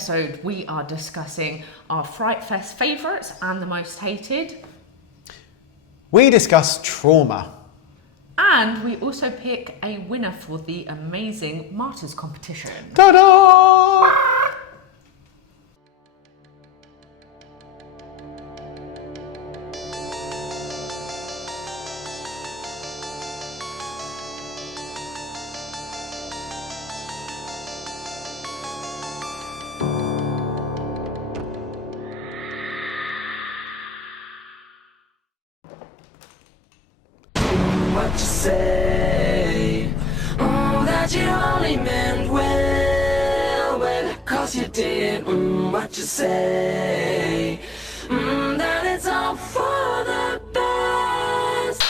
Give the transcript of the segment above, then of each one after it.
episode, we are discussing our FrightFest favourites and the most hated. We discuss trauma. And we also pick a winner for the amazing Martyrs competition. Ta-da! What you say? Oh, that you only meant well, cause you did. What you say? That it's all for the best.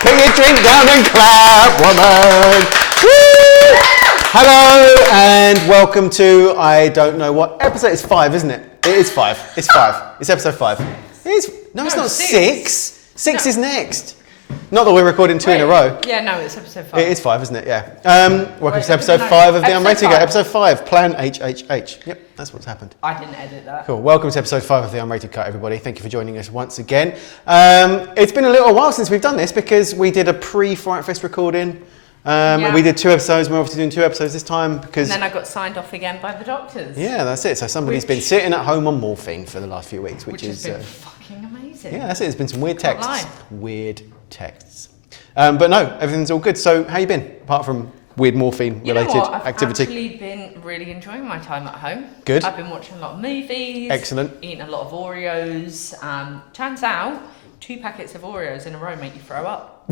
Put your drink down and clap, woman! Woo! Hello and welcome to, I don't know what episode, it's 5, isn't it? It is 5, it's 5, it's episode 5. It's not 6. 6 is next. Not that we're recording 2 in a row. Yeah, no, it's episode 5. It is 5, isn't it? Yeah. Welcome to episode 5 of the Unrated Cut. Episode 5, Plan HHH. Yep, that's what's happened. I didn't edit that. Cool. Welcome to episode 5 of the Unrated Cut, everybody. Thank you for joining us once again. It's been a little while since we've done this because we did a pre-FrightFest recording. We did 2 episodes. We're obviously doing 2 episodes this time because... And then I got signed off again by the doctors. Yeah, that's it. So somebody's been sitting at home on morphine for the last few weeks, which has is... been fucking amazing. Yeah, that's it. There's been some weird texts. Not lying. Weird texts. But no, everything's all good. So how you been, apart from weird morphine-related activity? I've actually been really enjoying my time at home. Good. I've been watching a lot of movies. Excellent. Eating a lot of Oreos. Turns out, 2 packets of Oreos in a row make you throw up.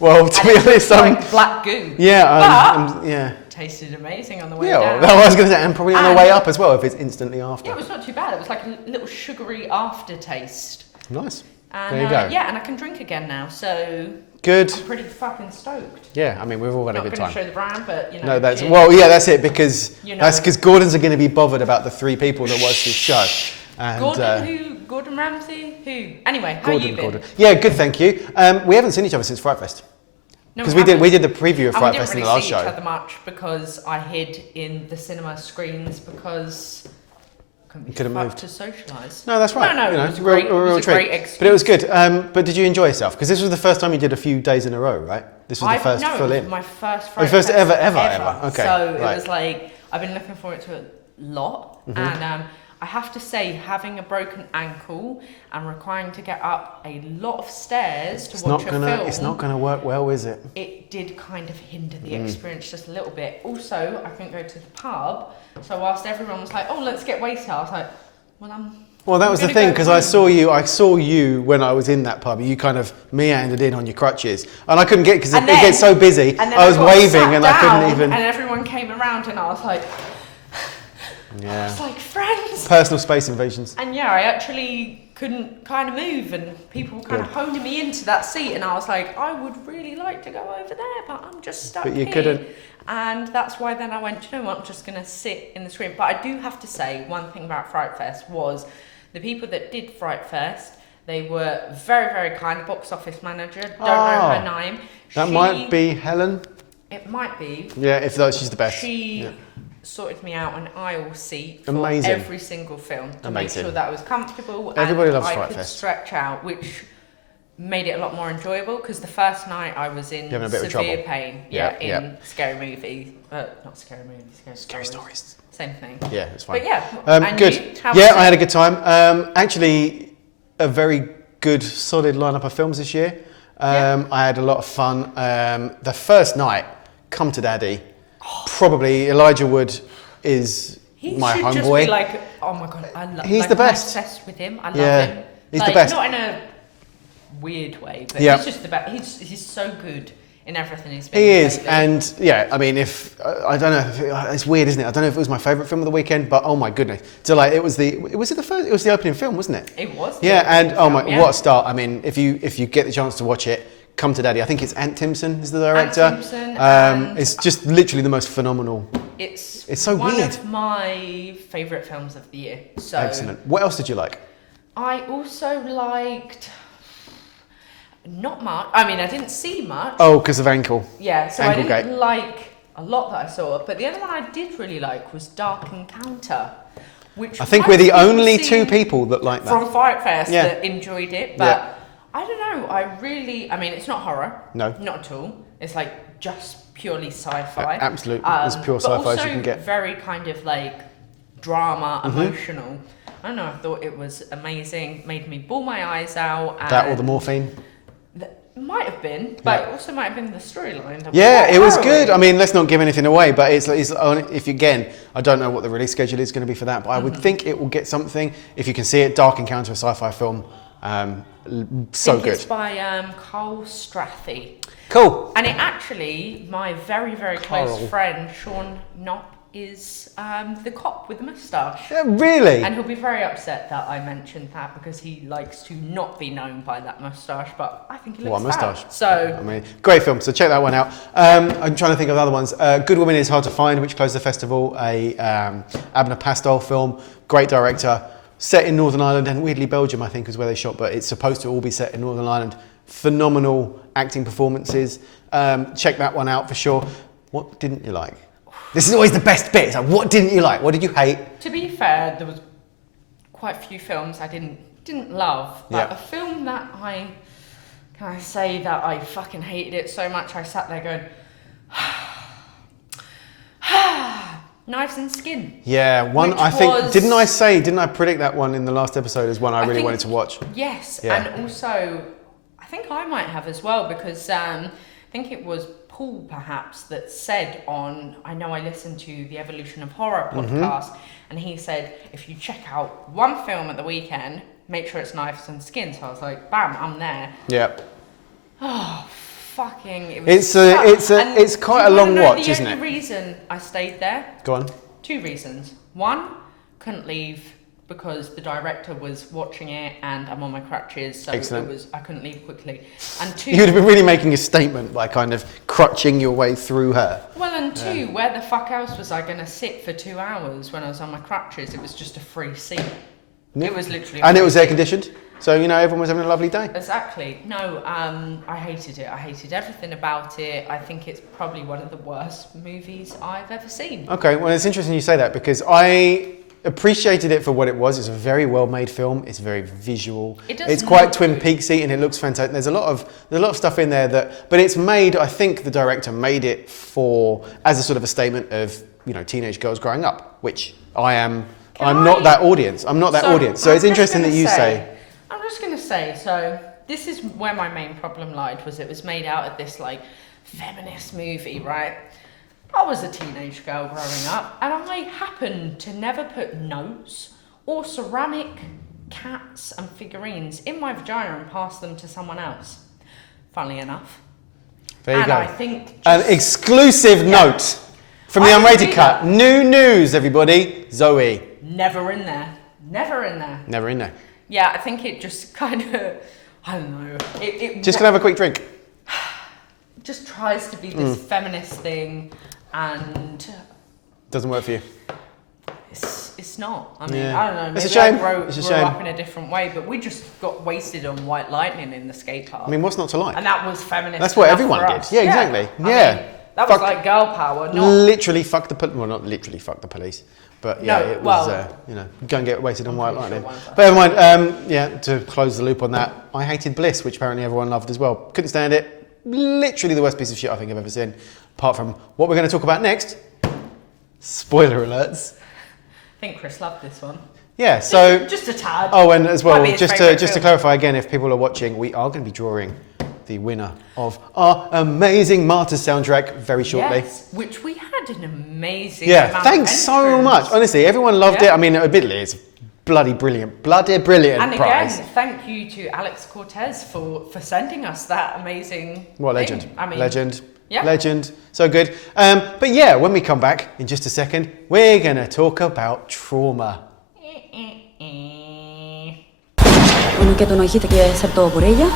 Well, to be honest, like black goo. Yeah, yeah. Tasted amazing on the way down. down. I was going to say, and probably on the way up as well, if it's instantly after. Yeah, it was not too bad. It was like a little sugary aftertaste. Nice. And, there you go. Yeah, and I can drink again now, so... Good. I'm pretty fucking stoked. Yeah, I mean, we've all had a good time. Not going to show the brand, but, you know... No, that's... cheers. Well, yeah, that's it, because... You know. That's because Gordon's are going to be bothered about the 3 people that watch this show. And, Gordon who? Gordon Ramsay? Who? Anyway, how you been? Gordon. Yeah, good, thank you. We haven't seen each other since FrightFest. No, because we did the preview of FrightFest in the last show. We didn't really see each other much because I hid in the cinema screens because... Couldn't move to socialise. No, that's right. No, you know, it was a great excuse. But it was good. But did you enjoy yourself? Because this was the first time you did a few days in a row, right? This was the first full in. It was my first Friday. First ever. Okay. So it was like, I've been looking forward to it a lot. Mm-hmm. And I have to say, having a broken ankle and requiring to get up a lot of stairs to watch a film. It's not going to work well, is it? It did kind of hinder the experience just a little bit. Also, I couldn't go to the pub. So whilst everyone was like, oh, let's get wasted, I was like, well, that was the thing, because I saw you when I was in that pub. You kind of meandered in on your crutches, and I couldn't get because it gets so busy. I was waving and I couldn't even. And everyone came around, and I was like, yeah, I was like, friends. Personal space invasions. And yeah, I actually couldn't kind of move, and people were kind of holding me into that seat, and I was like, I would really like to go over there, but I'm just stuck here. But you couldn't. And that's why then I went, you know what, I'm just going to sit in the screen. But I do have to say, one thing about FrightFest was the people that did FrightFest, they were very, very kind. The box office manager, don't know her name. That might be Helen. It might be. Yeah, if that, she's the best. She sorted me out an aisle seat for Amazing. every single film to make sure that I was comfortable. Everybody and loves I FrightFest. could stretch out, which made it a lot more enjoyable because the first night I was in severe pain. In scary movie. Not scary movie, scary stories. Same thing. Yeah, it's fine. But yeah, good. How was it? I had a good time. Actually, a very good, solid lineup of films this year. I had a lot of fun. The first night, Come to Daddy. Probably Elijah Wood is my homeboy. Just be like, oh my god, I love. He's the best. I'm obsessed with him. I love him. He's the best. Not in a weird way, but he's just the best. He's so good in everything he's been. He is, lately. and yeah, I mean, if I don't know, it's weird, isn't it? I don't know if it was my favourite film of the weekend, but oh my goodness! So like, it was the opening film, wasn't it? It was. Yeah, and what a start! I mean, if you get the chance to watch it, Come to Daddy. I think it's Ant Timpson is the director. Ant Timpson, it's just literally the most phenomenal. It's so one weird. of my favourite films of the year. So excellent. What else did you like? I also liked. Not much. I mean, I didn't see much. Oh, because of ankle. Yeah, so ankle I didn't gate. like a lot that I saw. But the other one I did really like was Dark Encounter. which I think we're the I've only seen two people that like that. from FrightFest Yeah. that enjoyed it, but I don't know. I mean, it's not horror. No. Not at all. It's like just purely sci-fi. Absolute, as pure sci-fi as you can get. Very kind of like drama, emotional. I don't know. I thought it was amazing. Made me bawl my eyes out. That or the morphine. Might have been, but it also might have been the storyline. Yeah, it was good. I mean, let's not give anything away, but it's if again, I don't know what the release schedule is going to be for that, but I would think it will get something. If you can see it, Dark Encounter, a sci-fi film, so good. It's by Cole Strathy. Cool. And it actually, my very, very close friend, Sean Knopp, is the cop with the moustache. Yeah, really? And he'll be very upset that I mentioned that because he likes to not be known by that moustache, but I think he looks moustache. So, I mean, great film, so check that one out. I'm trying to think of other ones. Good Woman is Hard to Find, which closed the festival, a Abner Pastel film, great director, set in Northern Ireland and weirdly Belgium, I think, is where they shot, but it's supposed to all be set in Northern Ireland. Phenomenal acting performances. Check that one out for sure. What didn't you like? This is always the best bit. It's like, what didn't you like? What did you hate? to be fair, there was quite a few films I didn't love. But Yeah. a film that can I say that I fucking hated it so much, I sat there going, Knives and Skin. Yeah, one Which I think, was- didn't I predict that one in the last episode as one I really wanted to watch? Yes, Yeah. and also, I think I might have as well because I think it was Paul perhaps that said on, I know I listened to the Evolution of Horror podcast, and he said, if you check out one film at the weekend, make sure it's Knives and Skin. So I was like, bam, I'm there. Yeah. Oh, fucking, it was It's quite a long watch, isn't The it? only reason I stayed there, Go on. 2 reasons. One, couldn't leave because the director was watching it and I'm on my crutches, so Excellent. I couldn't leave quickly. And 2, You would have been really making a statement by kind of crutching your way through her. well, and 2, where the fuck else was I going to sit for 2 hours when I was on my crutches? It was just a free seat. Yeah. It was literally. And it was air conditioned, so you know everyone was having a lovely day. Exactly. No, I hated it. I hated everything about it. I think it's probably one of the worst movies I've ever seen. Okay, well it's interesting you say that because I appreciated it for what it was. It's a very well made film. It's very visual. It's quite look Twin good. Peaksy and it looks fantastic. There's a lot of stuff in there but it's made. I think the director made it as a sort of a statement of teenage girls growing up, which I'm not that audience. I'm not that audience. So it's interesting that you say. I'm just going to say, so this is where my main problem lied, was it was made out of this like feminist movie, right? I was a teenage girl growing up and I happened to never put notes or ceramic cats and figurines in my vagina and pass them to someone else. Funnily enough. There you and go. I think An exclusive note from the I Unrated did Cut. that. New news, everybody. Zoe. never in there. Never in there. Never in there. Yeah, I think it just kind of, I don't know. It Just gonna have a quick drink. just tries to be this feminist thing, and Doesn't work for you. it's not. I mean, Yeah. I don't know. Maybe It's a shame. I grew It's a shame. up in a different way, but we just got wasted on White Lightning in the skate park. I mean, what's not to like? And that was feminist. That's what enough everyone for did. us. Yeah, exactly. I Yeah. mean, that was Fuck- like girl power, not. Literally fuck the police. Well, not literally fuck the police. But yeah, No, it was, well- go and get wasted on White pretty Lightning. sure one of But never mind, to close the loop on that, I hated Bliss, which apparently everyone loved as well. Couldn't stand it. Literally the worst piece of shit I think I've ever seen. Apart from what we're going to talk about next. Spoiler alerts. I think Chris loved this one. Yeah, so... Just a tad. Oh, and as well, Might be his just favourite to film. clarify again, if people are watching, we are going to be drawing the winner of our amazing Martyrs soundtrack very shortly. Yes, which we had an amazing Yeah, amount thanks of so entrants. much. Honestly, everyone loved it. Yeah. I mean, admittedly, it's bloody brilliant And prize. again, thank you to Alex Cortez for sending us that amazing What a thing. legend. I mean, Legend. yeah. Legend. So good. But yeah, when we come back in just a second, we're going to talk about trauma. Uno que tú no dijiste que iba a ser todo por ella.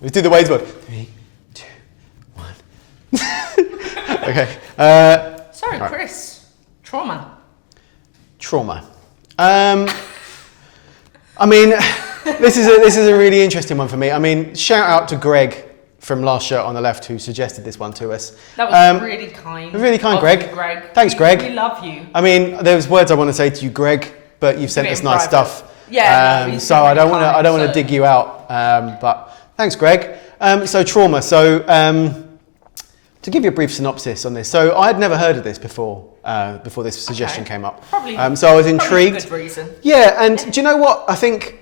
Let's do the Wade's one. 3, 2, 1. Okay. So, Chris, trauma. Trauma. I mean, this is a really interesting one for me. I mean, shout out to Greg from Last Shirt on the Left who suggested this one to us. That was really kind. Really kind, of Greg. you, Greg. Thanks, Greg. We love you. I mean, there's words I want to say to you, Greg, but you've sent Do it us in nice private. stuff. Yeah, no, he's so been I don't really want to. I don't want to kind, dig you out. But thanks, Greg. So trauma. So to give you a brief synopsis on this, so I had never heard of this before this suggestion came up. Probably. So I was probably intrigued. a good reason. Yeah, and do you know what? I think,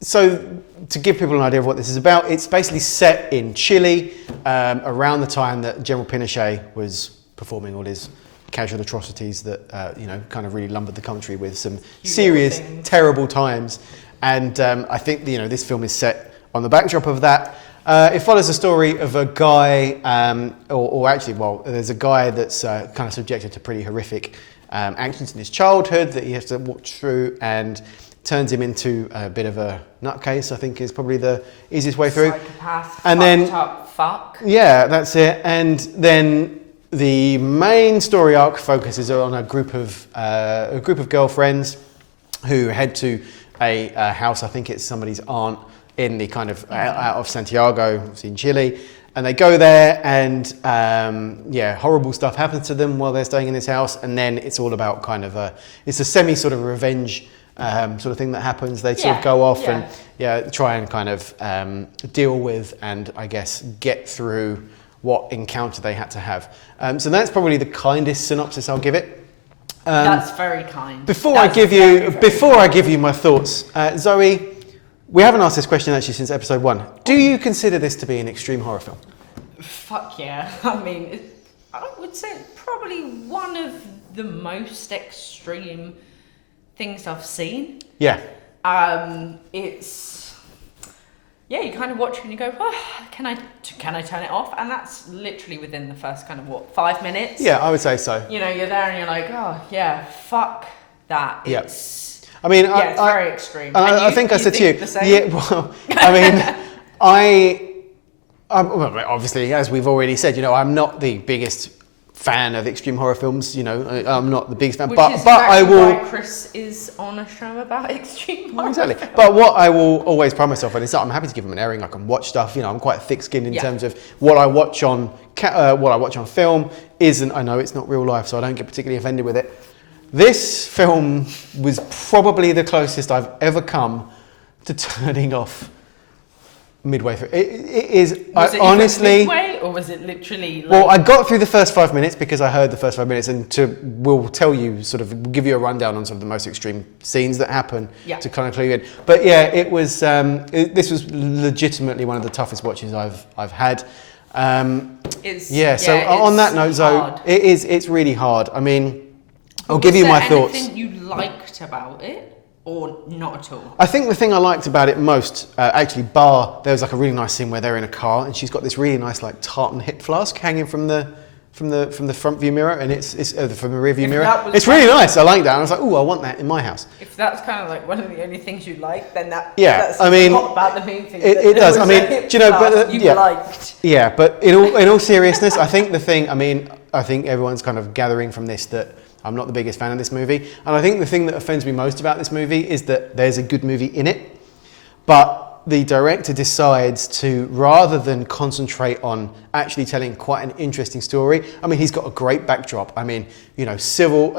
so to give people an idea of what this is about, it's basically set in Chile around the time that General Pinochet was performing all his casual atrocities that, kind of really lumbered the country with some serious, terrible times. And I think, this film is set on the backdrop of that. It follows the story of a guy, there's a guy that's kind of subjected to pretty horrific actions in his childhood that he has to watch through, and turns him into a bit of a nutcase, I think is probably the easiest way through. Psychopath, and then, fuck. Yeah, that's it. And then the main story arc focuses on a group of girlfriends who head to a house, I think it's somebody's aunt, in the kind of out of Santiago, in Chile. And they go there and, horrible stuff happens to them while they're staying in this house. And then it's all about kind of it's a semi sort of revenge sort of thing that happens. They sort of go off and try and kind of deal with and I guess get through what encounter they had to have. So that's probably the kindest synopsis I'll give it. That's very kind. Before I give you my thoughts, Zoe, we haven't asked this question actually since episode 1. Do you consider this to be an extreme horror film? Fuck yeah. I mean, I would say probably one of the most extreme things I've seen. Yeah. You kind of watch it and you go, oh, can I turn it off? And that's literally within the first kind of 5 minutes? Yeah, I would say so. You're there and you're like, oh yeah, fuck that. I mean, it's very extreme. I think I said to you, yeah. Well, I mean, obviously, as we've already said, I'm not the biggest fan of extreme horror films. I'm not the biggest fan, Which but is I will. Why Chris is on a show about extreme horror. Exactly. But what I will always pride myself on is that I'm happy to give them an airing. I can watch stuff. I'm quite thick-skinned in terms of what I watch on film. I know it's not real life, so I don't get particularly offended with it. This film was probably the closest I've ever come to turning off midway through. It is. Was it honestly. Midway, or was it literally? Well, I got through the first 5 minutes because I heard the first 5 minutes, and we'll tell you we'll give you a rundown on some of the most extreme scenes that happen to kind of clue you in. But yeah, it was. This was legitimately one of the toughest watches I've had. So on that note, Zoe, it's really hard. I mean. I'll give you my thoughts. Was there anything you liked about it, or not at all? I think the thing I liked about it most, there was like a really nice scene where they're in a car and she's got this really nice like tartan hip flask hanging from the front view mirror, and it's from the rear view mirror. It's really nice. I like that. And I was like, oh, I want that in my house. If that's kind of like one of the only things you like, then that's I mean, not about the movie. It does. I mean, do you know? But liked. Yeah, but in all seriousness, I think I think everyone's kind of gathering from this that I'm not the biggest fan of this movie. And I think the thing that offends me most about this movie is that there's a good movie in it, but the director decides to, rather than concentrate on actually telling quite an interesting story, I mean, he's got a great backdrop. I mean, civil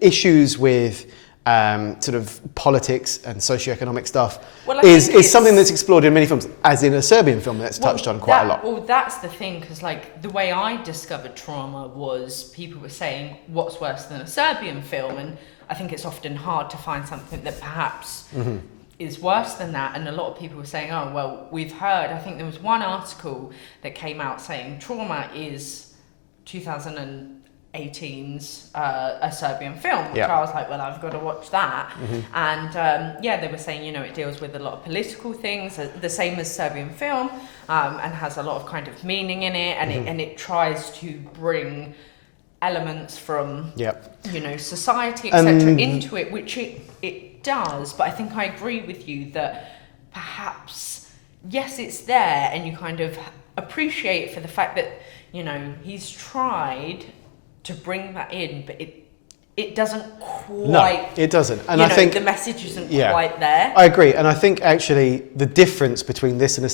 issues with sort of politics and socioeconomic stuff is something that's explored in many films, as in a Serbian film that's touched on quite a lot. Well, that's the thing, because like the way I discovered trauma was people were saying, what's worse than a Serbian film? And I think it's often hard to find something that perhaps is worse than that. And a lot of people were saying, oh, well, we've heard, I think there was one article that came out saying Trauma is 2018's a Serbian film, which I was like, well, I've got to watch that. And they were saying, it deals with a lot of political things, the same as Serbian film, and has a lot of kind of meaning in it, and it tries to bring elements from society, etc., into it, which it does. But I think I agree with you that perhaps yes, it's there, and you kind of appreciate it for the fact that he's tried to bring that in, but it doesn't quite. No, it doesn't. And I think the message isn't quite there. I agree. And I think actually the difference between this and a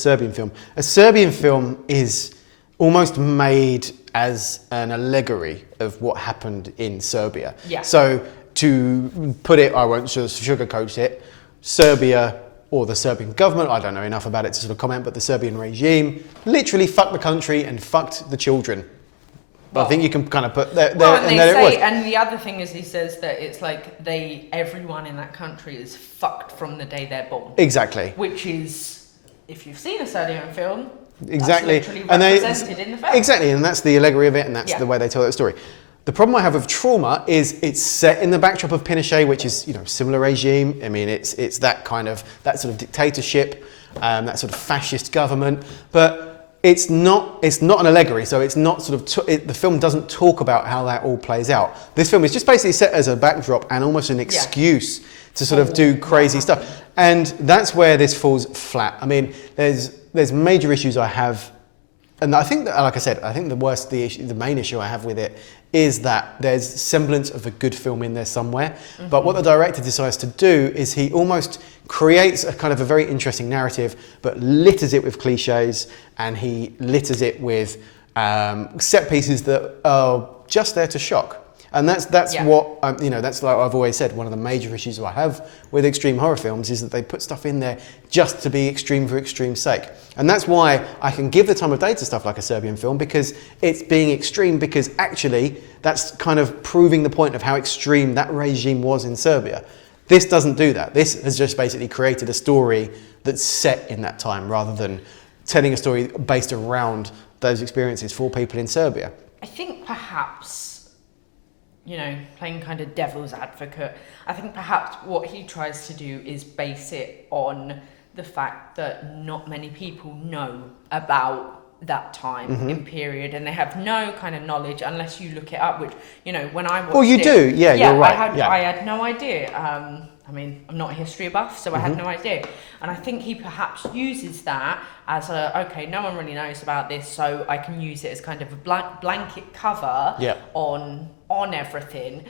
Serbian film is almost made as an allegory of what happened in Serbia. Yeah. So to put it, I won't sugarcoat it, Serbia, or the Serbian government, I don't know enough about it to sort of comment, but the Serbian regime literally fucked the country and fucked the children. But I think you can kind of put there, and the other thing is he says that it's like everyone in that country is fucked from the day they're born. Exactly. Which is, if you've seen a Serbian film, exactly, that's literally represented in the film. Exactly, and that's the allegory of it, and that's the way they tell that story. The problem I have with Trauma is it's set in the backdrop of Pinochet, which is similar regime. I mean, it's that sort of dictatorship, that sort of fascist government, but it's not an allegory. So it's not the film doesn't talk about how that all plays out. This film is just basically set as a backdrop and almost an excuse to sort of do crazy stuff, and that's where this falls flat. I mean, there's major issues I have. And I think that, like I said, I think the main issue I have with it is that there's semblance of a good film in there somewhere. Mm-hmm. But what the director decides to do is he almost creates a kind of a very interesting narrative, but litters it with cliches, and he litters it with set pieces that are just there to shock. And that's what that's like I've always said. One of the major issues I have with extreme horror films is that they put stuff in there just to be extreme for extreme's sake. And that's why I can give the time of day to stuff like a Serbian film, because it's being extreme, because actually that's kind of proving the point of how extreme that regime was in Serbia. This doesn't do that. This has just basically created a story that's set in that time rather than telling a story based around those experiences for people in Serbia. I think perhaps, playing kind of devil's advocate, I think perhaps what he tries to do is base it on the fact that not many people know about that time in period, and they have no kind of knowledge unless you look it up, which, when I watched you're right. I had no idea. I mean, I'm not a history buff, so I had no idea. And I think he perhaps uses that as no one really knows about this, so I can use it as kind of a blanket cover on everything.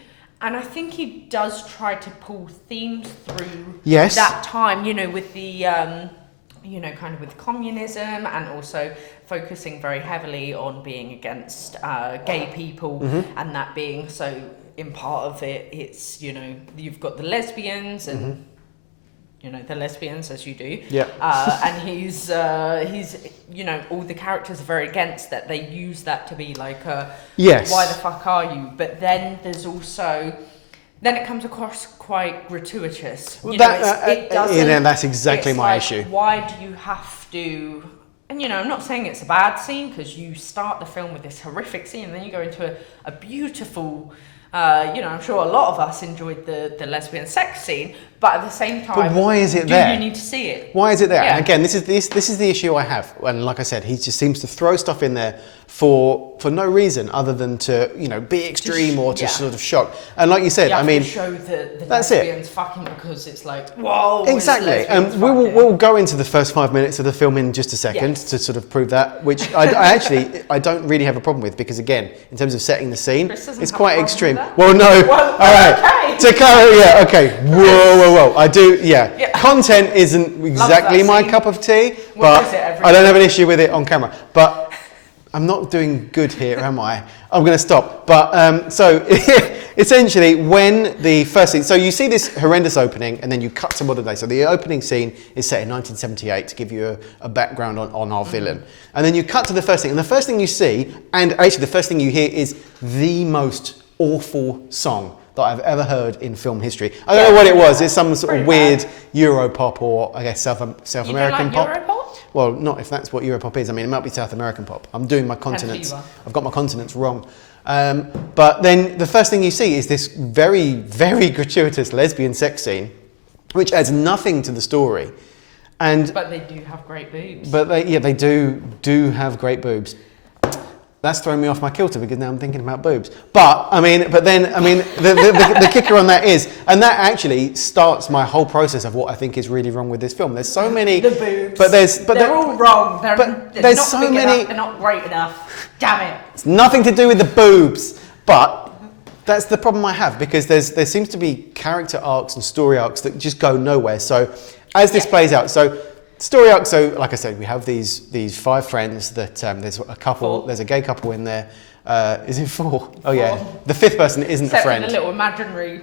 And I think he does try to pull themes through that time, with the, kind of with communism, and also focusing very heavily on being against gay people, and that being so. In part of it, it's you've got the lesbians and the lesbians, as you do. Yeah. And he's all the characters are very against that. They use that to be like why the fuck are you? But then there's also it comes across quite gratuitous. It doesn't. That's exactly my issue. Why do you have to? And I'm not saying it's a bad scene, because you start the film with this horrific scene, and then you go into a beautiful. I'm sure a lot of us enjoyed the lesbian sex scene, but at the same time, but why is it there? You need to see it. Why is it there? Yeah. And again, this is the issue I have. And like I said, he just seems to throw stuff in there for no reason other than to be extreme or to sort of shock. And like you said, I mean, to show the that's lesbians fucking, because it's like, whoa. Exactly. And we'll go into the first 5 minutes of the film in just a second to sort of prove that, which I don't really have a problem with, because again, in terms of setting the scene, it's quite extreme. Well, no. Well, all right. Okay. Okay. Whoa. I do. Yeah. Content isn't exactly my cup of tea, but I don't have an issue with it on camera. But I'm not doing good here, am I? I'm going to stop. But so essentially, when the first scene, so you see this horrendous opening, and then you cut to modern day. So the opening scene is set in 1978 to give you a background on our villain. And then you cut to the first thing, and the first thing you see, and actually the first thing you hear, is the most awful song that I've ever heard in film history. I don't know what it was. It's some sort of weird Europop, or I guess South American pop. Europop? Well, not if that's what Europop is. I mean, it might be South American pop. I'm doing my continents. I've got my continents wrong. But then the first thing you see is this very, very gratuitous lesbian sex scene, which adds nothing to the story. But they do have great boobs. But they do have great boobs. that's thrown me off my kilter because now I'm thinking about boobs. But the kicker on that is, and that actually starts my whole process of what I think is really wrong with this film. There's so many. The boobs. But they're all wrong. They're there's not so big many. enough, they're not great enough. Damn it. It's nothing to do with the boobs, but that's the problem I have because there seems to be character arcs and story arcs that just go nowhere. So as this plays out, story arc. So, like I said, we have these 5 friends. That there's a couple. 4. There's a gay couple in there. Is it 4? Oh yeah. The 5th person isn't Except a friend. for the little imaginary.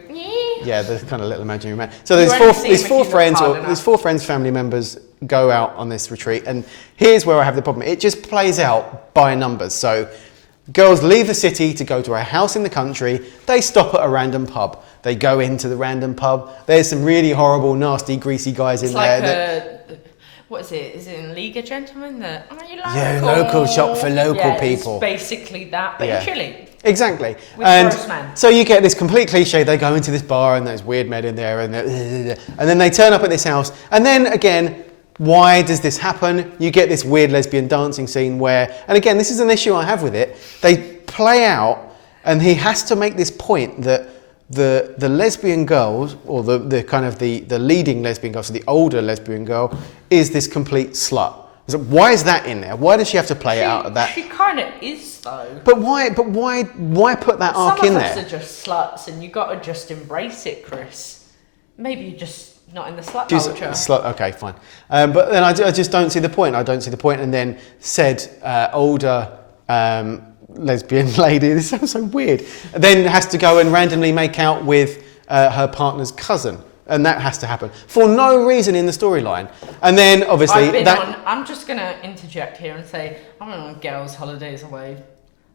Yeah, the kind of little imaginary man. So You there's only see there's him if 4 you look friends, hard or enough. there's 4 friends, family members go out on this retreat, and here's where I have the problem. It just plays out by numbers. So, girls leave the city to go to a house in the country. They stop at a random pub. They go into the random pub. There's some really horrible, nasty, greasy guys in It's there. like what is it? Is it in League of Gentlemen? Local shop for local yeah, people. It's basically that, but Yeah. in Chile. Exactly. With And gross men. so you get this complete cliche. They go into this bar and there's weird men in there, and then they turn up at this house. And then again, why does this happen? You get this weird lesbian dancing scene where, and again, this is an issue I have with it. They play out, and he has to make this point that the lesbian girls, or the kind of the leading lesbian girl, so the older lesbian girl, is this complete slut. So why is that in there? Why does she have to play it out of that? She kind of is though. But why put that arc in Some of there? us are just sluts, and you got to just embrace it, Chris. Maybe you're just not in the slut culture. Okay, fine. But then I just don't see the point. I don't see the point. And then said older lesbian lady, this sounds so weird, then has to go and randomly make out with her partner's cousin. And that has to happen for no reason in the storyline. And then obviously I'm just going to interject here and say, I'm on girls' holidays away.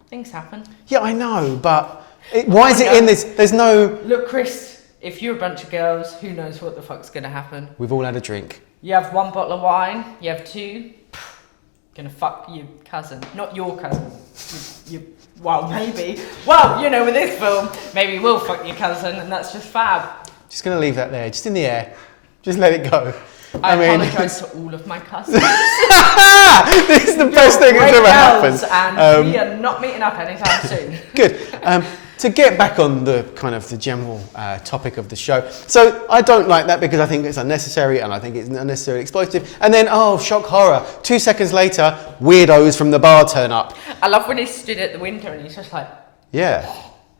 Things happen. Yeah, I know, but why is it in this? There's no... Look, Chris, if you're a bunch of girls, who knows what the fuck's going to happen? We've all had a drink. You have 1 bottle of wine, you have 2, gonna fuck your cousin. Not your cousin. Well, maybe. Well, you know, with this film, maybe you will fuck your cousin, and that's just fab. Just going to leave that there, just in the air. Just let it go. I apologise to all of my cousins. This is the best thing that's ever happened. And we are not meeting up anytime soon. Good. To get back on the kind of the general topic of the show. So I don't like that because I think it's unnecessary and I think it's unnecessarily explosive. And then, oh, shock horror. 2 seconds later, weirdos from the bar turn up. I love when he stood at the window and he's just like... Yeah.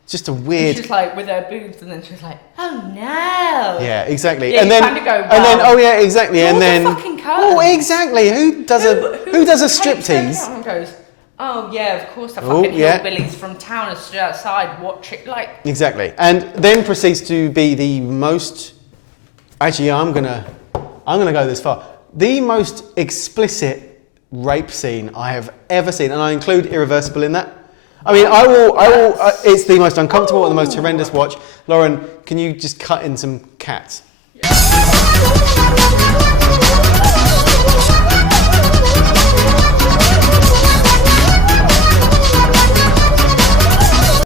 Just a And weird... she's like, with her boobs, and then she's like, oh no. Yeah, exactly. Yeah, and you then, kind of go, wow. and then, oh yeah, exactly. Draw and the then, fucking curtains. oh, exactly. Who does a takes their striptease? camera and goes, oh yeah, of course the Oh, fucking yeah. hillbillies from town are stood outside watching, like... Exactly. And then proceeds to be the most... Actually, I'm gonna go this far. The most explicit rape scene I have ever seen, and I include Irreversible in that. I mean, I will. It's the most uncomfortable and the most horrendous watch. Lauren, can you just cut in some cats?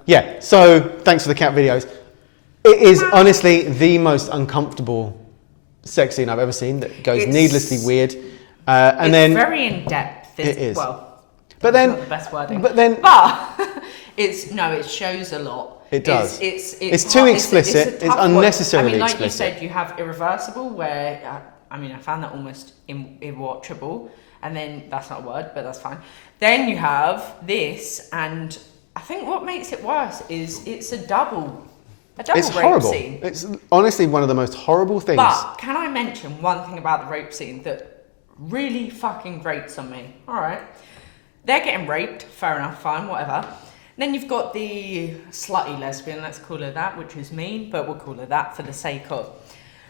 Yeah. So thanks for the cat videos. It is honestly the most uncomfortable sex scene I've ever seen. That goes needlessly weird, and it's then very in depth. It is. Well, but then not the best wording. But then it shows a lot. It does. It's too hard- explicit. a It's tough one. unnecessarily I mean, like explicit. you said, you have Irreversible, where I found that almost unwatchable, and then that's not a word, but that's fine. Then you have this, and I think what makes it worse is it's a double it's rape horrible. scene. It's honestly one of the most horrible things. But can I mention one thing about the rape scene that really fucking grates on me? All right, they're getting raped. Fair enough, fine, whatever. Then you've got the slutty lesbian, let's call her that, which is mean, but we'll call her that for the sake of.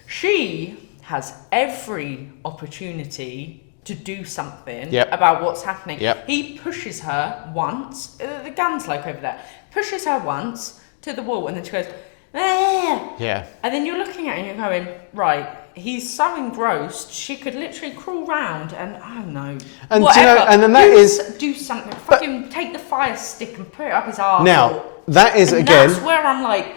She has every opportunity to do something about what's happening. Yep. He pushes her once, the gun's like over there, pushes her once to the wall, and then she goes, ah! Yeah. And then you're looking at it and you're going, right, he's so engrossed, she could literally crawl round and, I don't know, And whatever. do you know, and then that is... Do something, fucking take the fire stick and put it up his arse. Now, that is, and again... that's where I'm like,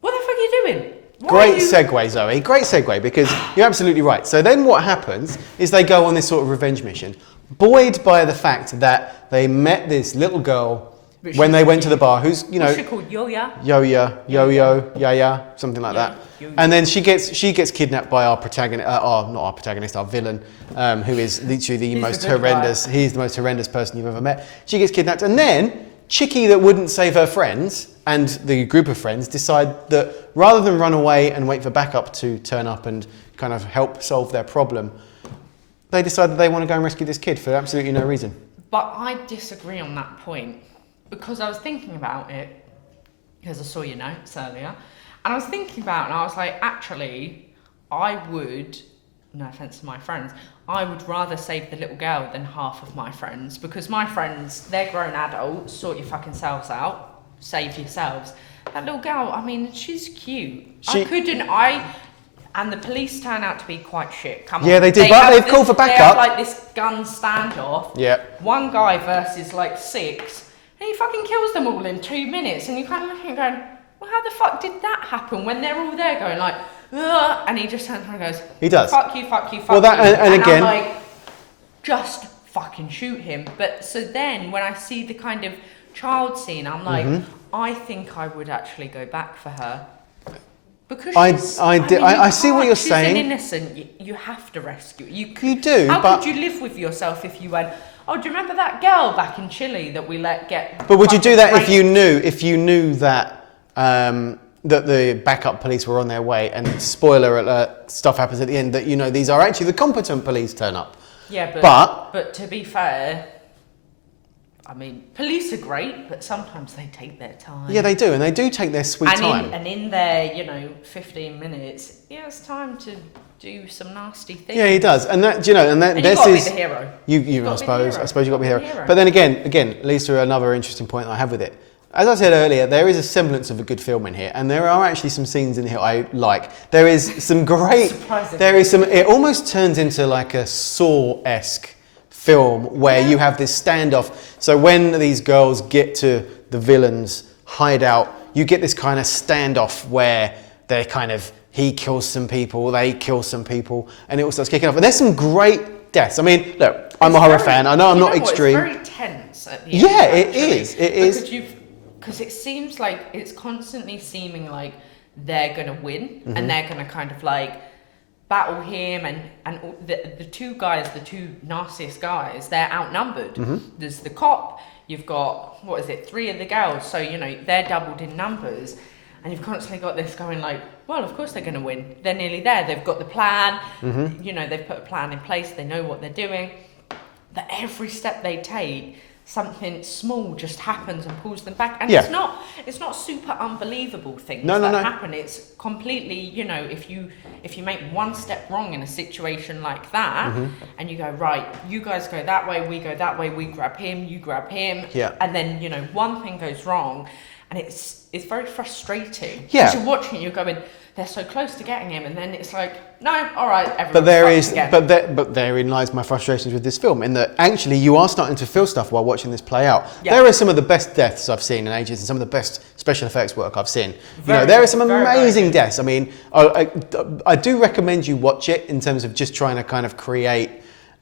what the fuck are you doing? Great segue, Zoe. Great segue, because you're absolutely right. So then what happens is they go on this sort of revenge mission, buoyed by the fact that they met this little girl when they went to the bar, who's, you know, What's she called? Yo-yo, Yaya, something like that. Yo-yo. And then she gets kidnapped by our protagonist, not our protagonist, our villain, who is literally the most the good horrendous. He's the most horrendous person you've ever met. She gets kidnapped, and then Chickie, that wouldn't save her friends, and the group of friends decide that rather than run away and wait for backup to turn up and kind of help solve their problem, they decide that they want to go and rescue this kid for absolutely no reason. But I disagree on that point, because I was thinking about it, because I saw your notes earlier, and I was thinking about it, and I was like, actually, I would, no offence to my friends, I would rather save the little girl than half of my friends, because my friends, they're grown adults, sort your fucking selves out, save yourselves. That little girl, I mean, she's cute. And the police turn out to be quite shit. Come on. Yeah, they did, but they've called for They backup. have like this gun standoff. Yeah. One guy versus like 6, and he fucking kills them all in 2 minutes. And you kind of look at him going, well, how the fuck did that happen when they're all there going like, ugh, and he just turns around and goes, he does. Fuck you, fuck you, fuck Well, that, you. and again, I'm like, just fucking shoot him. But so then when I see the kind of child scene, I'm like, I think I would actually go back for her. Because I see what you're saying. She's an innocent. You have to rescue her. You do, How but could you live with yourself if you went, oh, do you remember that girl back in Chile that we let get... But would you do that if raped? you knew that that the backup police were on their way, and spoiler alert, stuff happens at the end that, you know, these are actually the competent police turn up. Yeah, but but to be fair, I mean, police are great, but sometimes they take their time. yeah, they do, and they do take their sweet time. And in their, 15 minutes, it's time to do some nasty things. Yeah, he does, and that, and And this you've got to is be the hero. I suppose you got to be the hero. hero. But then again, leads to another interesting point I have with it. As I said earlier, there is a semblance of a good film in here, and there are actually some scenes in here I like. There is some great. Surprisingly. There is some. It almost turns into like a Saw-esque film where you have this standoff. So when these girls get to the villain's hideout, you get this kind of standoff where they're kind of, he kills some people, they kill some people, and it all starts kicking off. And there's some great deaths. I mean, look, I'm a horror fan. I know I'm not extreme. It's very tense at the end. Yeah, it actually, is. It is. Because it seems like it's constantly seeming like they're going to win and they're going to kind of like battle him, and the two guys, the two nastiest guys, they're outnumbered. There's the cop, you've got, 3 of the girls, so they're doubled in numbers, and you've constantly got this going like, well, of course they're going to win, they're nearly there, they've got the plan, they've put a plan in place, they know what they're doing, but every step they take, something small just happens and pulls them back, and it's not super unbelievable things that happen. It's completely, if you make one step wrong in a situation like that, and you go, right, you guys go that way, we go that way, we grab him, you grab him, and then one thing goes wrong, and it's very frustrating. Because you're watching it, you're going, they're so close to getting him, and then it's like, no, all right, everyone. But therein lies my frustrations with this film, in that actually you are starting to feel stuff while watching this play out. There are some of the best deaths I've seen in ages, and some of the best special effects work I've seen. There are some amazing deaths. I mean, I do recommend you watch it in terms of just trying to kind of create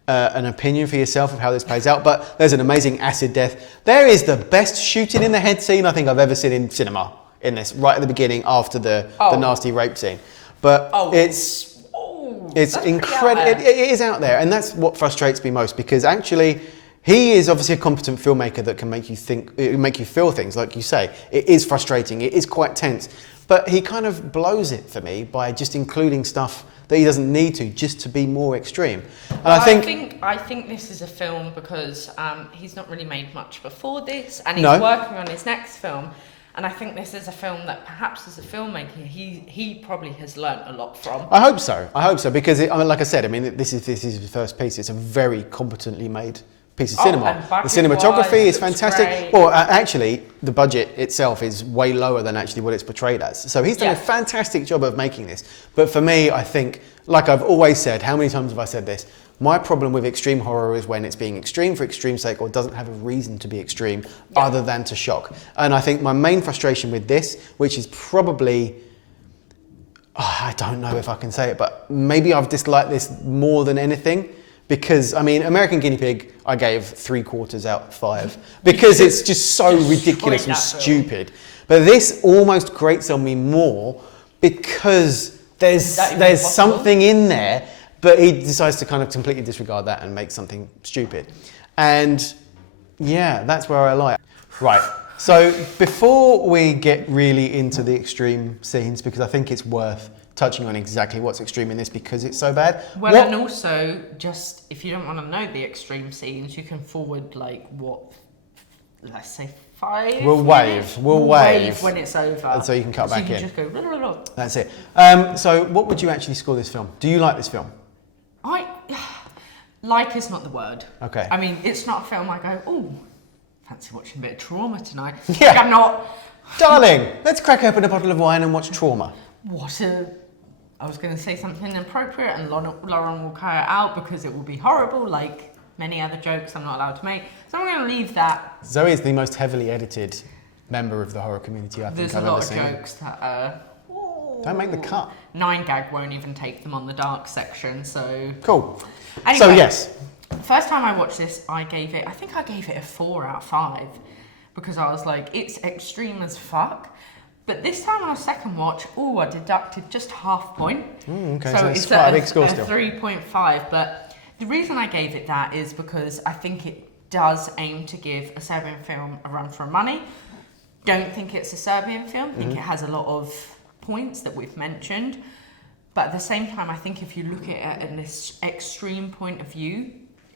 an opinion for yourself of how this plays out. But there's an amazing acid death. There is the best shooting in the head scene I think I've ever seen in cinema. In this, right at the beginning, after the nasty rape scene, but it's incredible. It is out there, and that's what frustrates me most, because actually, he is obviously a competent filmmaker that can make you think, make you feel things. Like you say, it is frustrating. It is quite tense, but he kind of blows it for me by just including stuff that he doesn't need to, just to be more extreme. And I think this is a film because he's not really made much before this, and he's working on his next film. And I think this is a film that perhaps as a filmmaker, he probably has learnt a lot from. I hope so, because like I said, this is his first piece. It's a very competently made piece of cinema. The cinematography is fantastic. Great. Well, actually, the budget itself is way lower than actually what it's portrayed as. So he's done a fantastic job of making this. But for me, I think, like I've always said, how many times have I said this? My problem with extreme horror is when it's being extreme for extreme's sake, or doesn't have a reason to be extreme other than to shock. And I think my main frustration with this, which is probably, I don't know if I can say it, but maybe I've disliked this more than anything, because I mean, American Guinea Pig, I gave 3/4 out of 5 because it's just so ridiculous and stupid. But this almost grates on me more because there's something in there, but he decides to kind of completely disregard that and make something stupid. And yeah, that's where I lie. Right. So before we get really into the extreme scenes, because I think it's worth touching on exactly what's extreme in this because it's so bad. Well, and also, just if you don't want to know the extreme scenes, you can forward like let's say 5 We'll minutes? wave. We'll wave when it's over. And so you can cut back in. Just go. Blah, blah, blah. That's it. So what would you actually score this film? Do you like this film? Like is not the word. Okay. I mean, it's not a film I go, oh, fancy watching a bit of Trauma tonight. Yeah. Like, I'm not. Darling, let's crack open a bottle of wine and watch Trauma. I was going to say something inappropriate and Lauren will cut it out because it will be horrible, like many other jokes I'm not allowed to make. So I'm going to leave that. Zoe is the most heavily edited member of the horror community I think I've ever seen. There's a lot of jokes that don't make the cut. 9gag won't even take them on the dark section, so... Cool. Anyway, so yes. First time I watched this, I gave it a 4 out of 5 because I was like, it's extreme as fuck. But this time on a second watch, I deducted just half point. Okay, so it's quite a big score still. 3.5, but the reason I gave it that is because I think it does aim to give a Serbian film a run for money. Don't think it's a Serbian film. Think it has a lot of points that we've mentioned. But at the same time, I think if you look at it in this extreme point of view,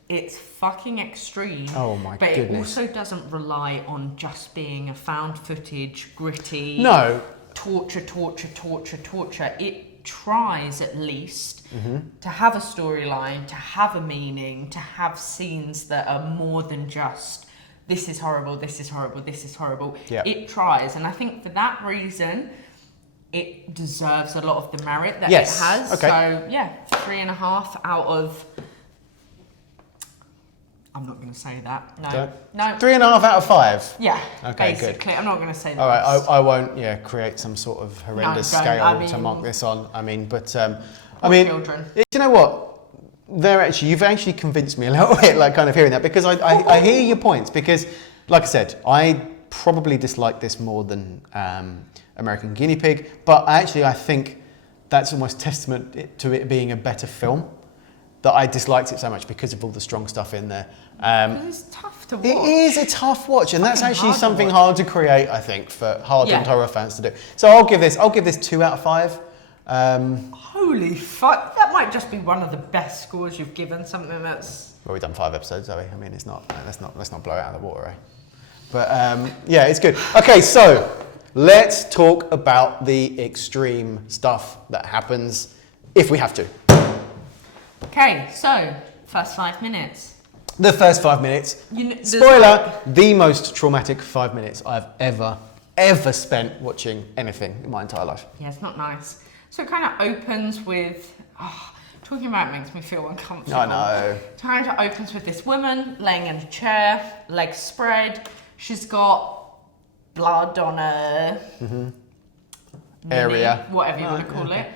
it's fucking extreme. Oh my but goodness. It also doesn't rely on just being a found footage, gritty, No. torture. It tries at least to have a storyline, to have a meaning, to have scenes that are more than just this is horrible, this is horrible, this is horrible. Yeah. It tries, and I think for that reason, it deserves a lot of the merit that Yes. it has. Okay. So yeah, 3.5 out of. I'm not going to say that. No. 3.5 out of 5. Yeah. Okay, basically, good. I'm not going to say that. All right, I won't create some sort of horrendous don't. scale to mark this on. Children. You know what? You've actually convinced me a little bit, like kind of hearing that, because I hear your points. Because, like I said, I probably dislike this more than American Guinea Pig, but I think that's almost testament to it being a better film. That I disliked it so much because of all the strong stuff in there. It's tough to watch. It is a tough watch, and that's actually hard to something watch. hard to create, I think, for hardened horror fans to do. So I'll give this 2 out of 5. Holy fuck! That might just be one of the best scores you've given something that's. Well, we've done 5 episodes, Zoe. I mean, it's not. Let's not blow it out of the water, eh? But yeah, it's good. Okay, so let's talk about the extreme stuff that happens if we have to. Okay, so first 5 minutes. The first 5 minutes. Spoiler: the most traumatic 5 minutes I've ever spent watching anything in my entire life. Yeah, it's not nice. So it kind of opens with. Talking about it makes me feel uncomfortable. I know. It kind of opens with this woman laying in a chair, legs spread. She's got blood on her Area. whatever you want to call it.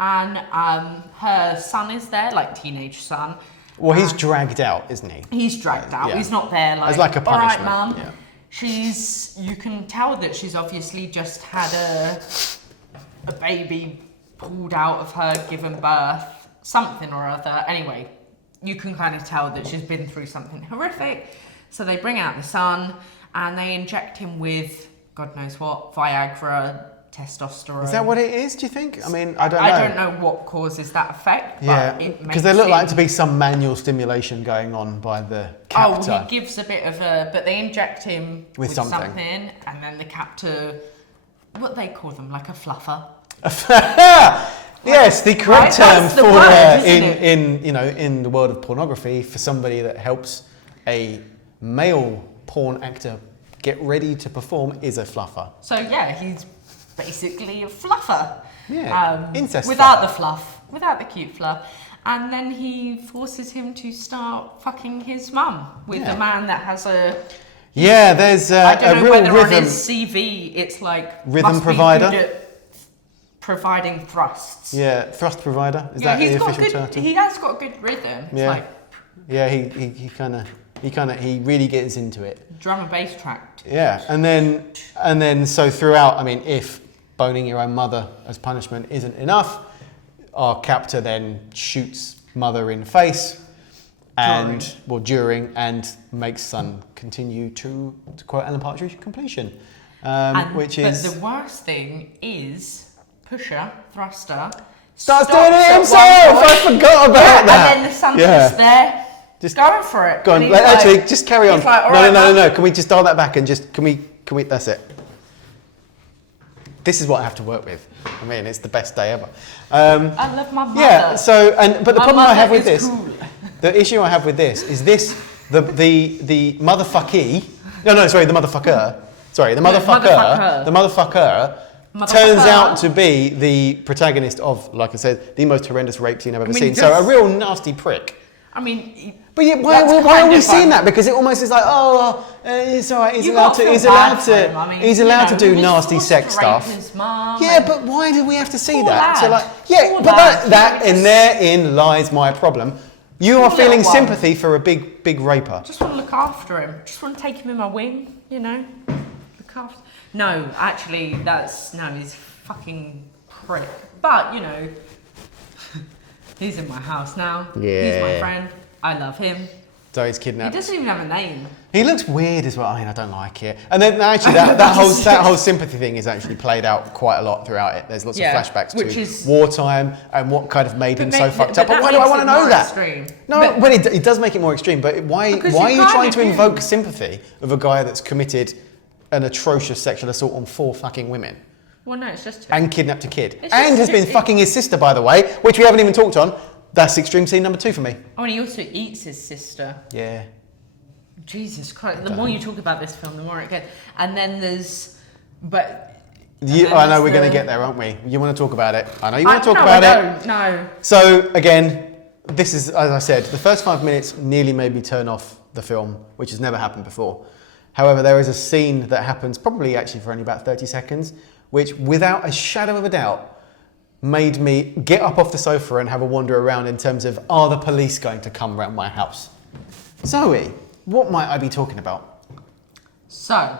And her son is there, like teenage son. Well, he's dragged out, isn't he? He's dragged out. Yeah. He's not there like, As like a punishment. All right, Mum. Yeah. You can tell that she's obviously just had a baby pulled out of her, given birth, something or other. Anyway, you can kind of tell that she's been through something horrific. So they bring out the son and they inject him with God knows what, Viagra, testosterone. Is that what it is, do you think? I mean, I don't know. I don't know what causes that effect, Yeah, but it because there look like him- to be some manual stimulation going on by the captor. Oh, he gives a bit of a... But they inject him With something. and then the captor... What they call them, like a fluffer. Yes, the correct Right, term that's the for word, isn't in the world of pornography for somebody that helps a male porn actor get ready to perform is a fluffer. So yeah, he's basically a fluffer. Yeah, incest without fluffer. the fluff, without the cute fluff. And then he forces him to start fucking his mum with Yeah. a man that has a... Yeah, there's I a don't know real whether on rhythm. his CV it's like... Rhythm must be provider? good at providing thrusts. Yeah, thrust provider. Is Yeah, that the he's got official good. title? He has got good rhythm. It's Yeah. like Yeah, he really gets into it. Drum and bass track. Yeah, and then so throughout, I mean, if boning your own mother as punishment isn't enough, our captor then shoots mother in the face during and makes son continue to quote Alan Partridge, completion. But the worst thing is Pusher, Thruster, starts doing it himself! I forgot about that! And then the son's just there, just going for it. Go on, just carry on. Like, no, can we just dial that back and just, can we, that's it. This is what I have to work with. I mean, it's the best day ever. I love my mother. Yeah, but the problem I have with this, cool. the issue I have with this is the motherfucker. The motherfucker turns out to be the protagonist of, like I said, the most horrendous rape scene I've ever seen. So a real nasty prick. I mean, but yeah, why are we seeing that? Because it almost is like, it's all right. He's allowed to do nasty sex stuff. Yeah, but why do we have to see that? So therein lies my problem. You are feeling sympathy for a big raper. Just want to look after him. Just want to take him in my wing. You know, look after. No, actually, he's fucking prick. But you know. He's in my house now. Yeah. He's my friend. I love him. So he's kidnapped. He doesn't even have a name. He looks weird as well. I mean, I don't like it. And then actually, that whole sympathy thing is actually played out quite a lot throughout it. There's lots of flashbacks to wartime and what kind of made him so fucked up. But why do I want to know that? Extreme. No, well, it does make it more extreme. But why are you trying to invoke sympathy of a guy that's committed an atrocious sexual assault on 4 fucking women? Well, no, it's just... And kidnapped a kid. And has been fucking his sister, by the way, which we haven't even talked on. That's extreme scene number 2 for me. Oh, and he also eats his sister. Yeah. Jesus Christ. The more you talk about this film, the more it gets... And then there's... I know we're going to get there, aren't we? You want to talk about it. I know you want to talk about it. No. So, again, this is, as I said, the first 5 minutes nearly made me turn off the film, which has never happened before. However, there is a scene that happens probably actually for only about 30 seconds, which, without a shadow of a doubt, made me get up off the sofa and have a wander around in terms of, are the police going to come around my house? Zoe, what might I be talking about? So,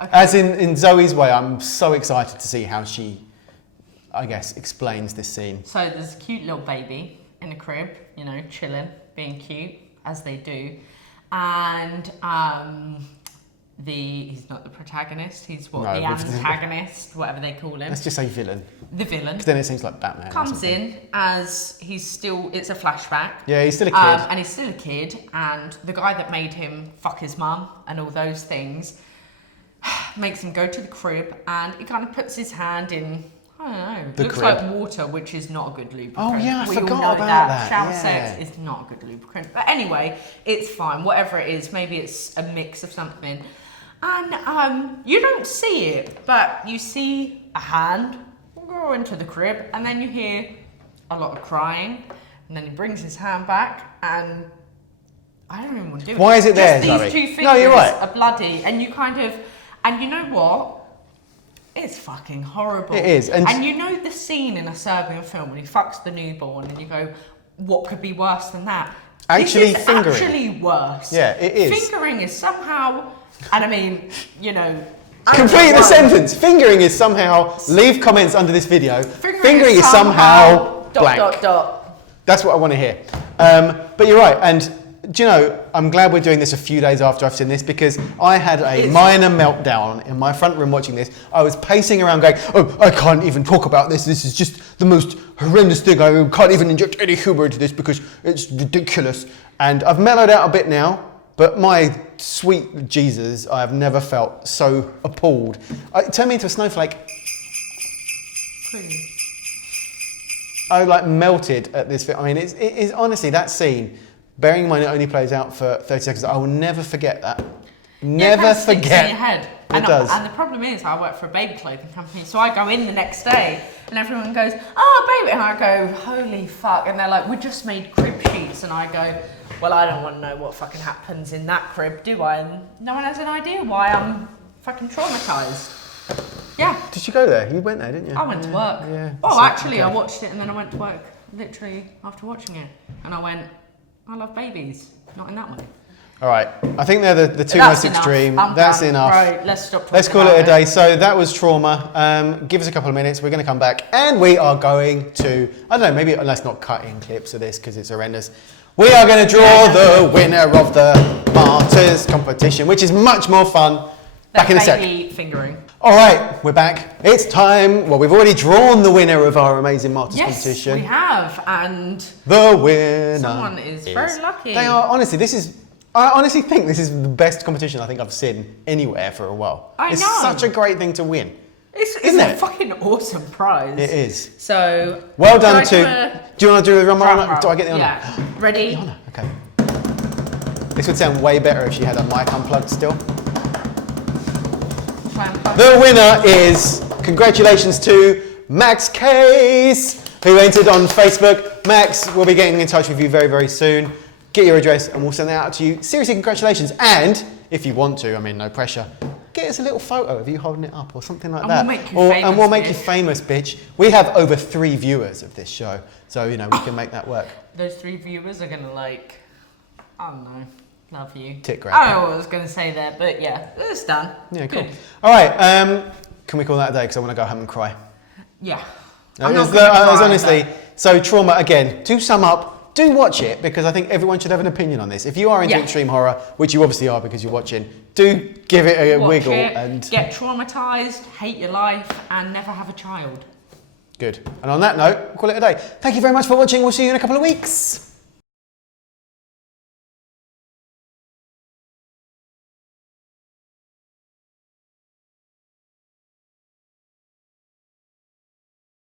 okay. As in Zoe's way, I'm so excited to see how she, I guess, explains this scene. So there's a cute little baby in a crib, you know, chilling, being cute, as they do. And he's not the protagonist, he's the antagonist, whatever they call him. Let's just say villain. The villain. Because then it seems like Batman. Comes in as it's a flashback. Yeah, he's still a kid. And he's still a kid, and the guy that made him fuck his mum and all those things makes him go to the crib, and he kind of puts his hand in, I don't know, looks like water, which is not a good lubricant. Oh yeah, I forgot about that. Shower sex is not a good lubricant. But anyway, it's fine, whatever it is, maybe it's a mix of something. And you don't see it, but you see a hand go into the crib, and then you hear a lot of crying, and then he brings his hand back, and I don't even want to do it. Why is it there, Just Zoe? These 2 fingers No, you're right. are bloody, and you kind of, and you know what? It's fucking horrible. It is. And you know the scene in a Serbian film when he fucks the newborn, and you go, what could be worse than that? Actually, this is fingering. actually worse. Yeah, it is. Fingering is somehow, and I mean, you know... Complete the sentence. Fingering is somehow, leave comments under this video. Fingering is somehow blank. ... That's what I want to hear. But you're right, and do you know, I'm glad we're doing this a few days after I've seen this, because I had a minor meltdown in my front room watching this. I was pacing around going, oh, I can't even talk about this. This is just the most horrendous thing. I can't even inject any humour into this because it's ridiculous. And I've mellowed out a bit now, but my sweet Jesus, I have never felt so appalled. It turned me into a snowflake. Pretty. I like melted at this film. I mean, it is honestly, that scene, bearing in mind it only plays out for 30 seconds, I will never forget that. Never forget. In your head. It does. And the problem is, I work for a baby clothing company, so I go in the next day, and everyone goes, oh, baby, and I go, holy fuck, and they're like, we just made crib sheets, and I go, well, I don't want to know what fucking happens in that crib, do I? And no one has an idea why I'm fucking traumatised. Yeah. Did you go there? You went there, didn't you? I went to work. Yeah. Oh, actually, I watched it and then I went to work literally after watching it, and I went, I love babies, not in that way. All right, I think they're the two That's most enough. extreme. I'm That's done. enough. Right, let's stop talking Let's call about it a day. So that was Trauma. Give us a couple of minutes. We're going to come back, and we are going to, I don't know, maybe let's not cut in clips of this because it's horrendous. We are going to draw the winner of the Martyrs competition, which is much more fun. Back in a sec. Fingering. All right, we're back. It's time. Well, we've already drawn the winner of our amazing Martyrs competition. Yes, we have, and the winner. someone is very lucky. They are, honestly, I honestly think this is the best competition I think I've seen anywhere for a while. It's such a great thing to win. It's a fucking awesome prize. It is. So well done to. Do you want to do the drum roll? Do I get the honour? Yeah. Ready? The honour. Okay. This would sound way better if she had a mic unplugged still. The winner is, congratulations to Max Case, who entered on Facebook. Max, we'll be getting in touch with you very, very soon. Get your address and we'll send that out to you. Seriously, congratulations. And if you want to, I mean, no pressure, get us a little photo of you holding it up or something like that. We'll make you famous, and we'll make you famous, bitch. We have over 3 viewers of this show, so, you know, we can make that work. Those 3 viewers are going to I don't know. Love you. Tit grab. I don't know what I was going to say there, but yeah, it's done. Yeah, cool. Good. All right, can we call that a day? Because I want to go home and cry. Yeah. Honestly, so Trauma, again, to sum up, do watch it, because I think everyone should have an opinion on this. If you are into extreme horror, which you obviously are because you're watching, do give it a wiggle. And get traumatised, hate your life, and never have a child. Good. And on that note, we'll call it a day. Thank you very much for watching. We'll see you in a couple of weeks.